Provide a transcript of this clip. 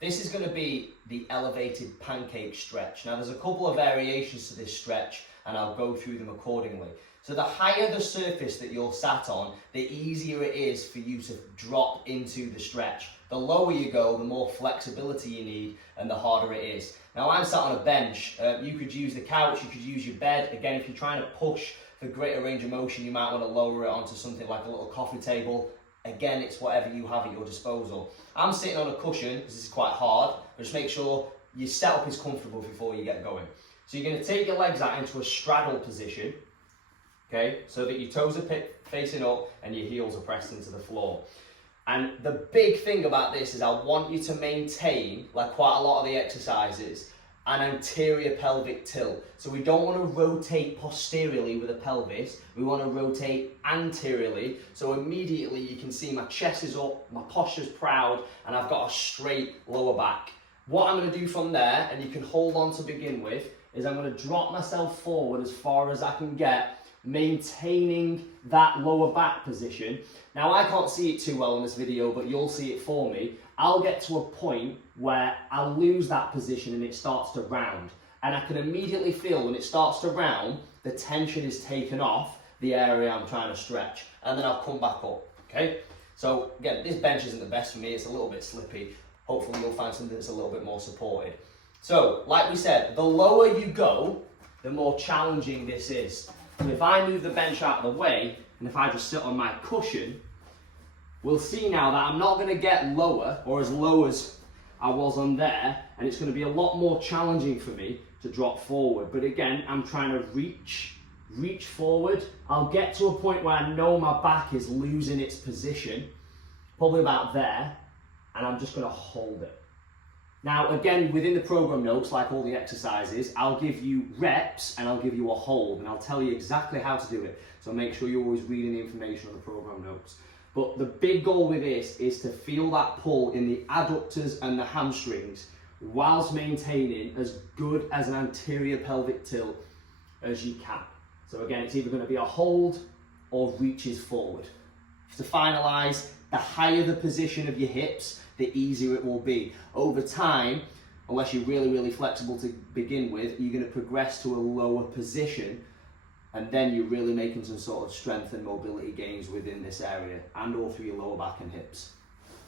This is going to be the elevated pancake stretch. Now there's a couple of variations to this stretch and I'll go through them accordingly. So the higher the surface that you're sat on, the easier it is for you to drop into the stretch. The lower you go, the more flexibility you need and the harder it is. Now I'm sat on a bench. You could use the couch, you could use your bed. Again, if you're trying to push for greater range of motion, you might want to lower it onto something like a little coffee table. Again, it's whatever you have at your disposal. I'm sitting on a cushion because this is quite hard, but just make sure your setup is comfortable before you get going. So you're going to take your legs out into a straddle position, okay, so that your toes are facing up and your heels are pressed into the floor. And the big thing about this is I want you to maintain, like quite a lot of the exercises, an anterior pelvic tilt. So we don't want to rotate posteriorly with the pelvis, we want to rotate anteriorly. So immediately you can see my chest is up, my posture's proud, and I've got a straight lower back. What I'm going to do from there, and you can hold on to begin with, is I'm going to drop myself forward as far as I can get, maintaining that lower back position. Now I can't see it too well in this video, but you'll see it for me. I'll get to a point where I lose that position and it starts to round. And I can immediately feel when it starts to round, the tension is taken off the area I'm trying to stretch. And then I'll come back up, okay? So again, this bench isn't the best for me, it's a little bit slippy. Hopefully you'll find something that's a little bit more supported. So, like we said, the lower you go, the more challenging this is. So if I move the bench out of the way, and if I just sit on my cushion, we'll see now that I'm not going to get lower, or as low as I was on there, and it's going to be a lot more challenging for me to drop forward. But again, I'm trying to reach forward. I'll get to a point where I know my back is losing its position, probably about there, and I'm just going to hold it. Now, again, within the program notes, like all the exercises, I'll give you reps and I'll give you a hold, and I'll tell you exactly how to do it. So make sure you're always reading the information on the program notes. But the big goal with this is to feel that pull in the adductors and the hamstrings whilst maintaining as good as an anterior pelvic tilt as you can. So again, it's either going to be a hold or reaches forward. To finalize, the higher the position of your hips, the easier it will be. Over time, unless you're really, really flexible to begin with, you're going to progress to a lower position, and then you're really making some sort of strength and mobility gains within this area and all through your lower back and hips.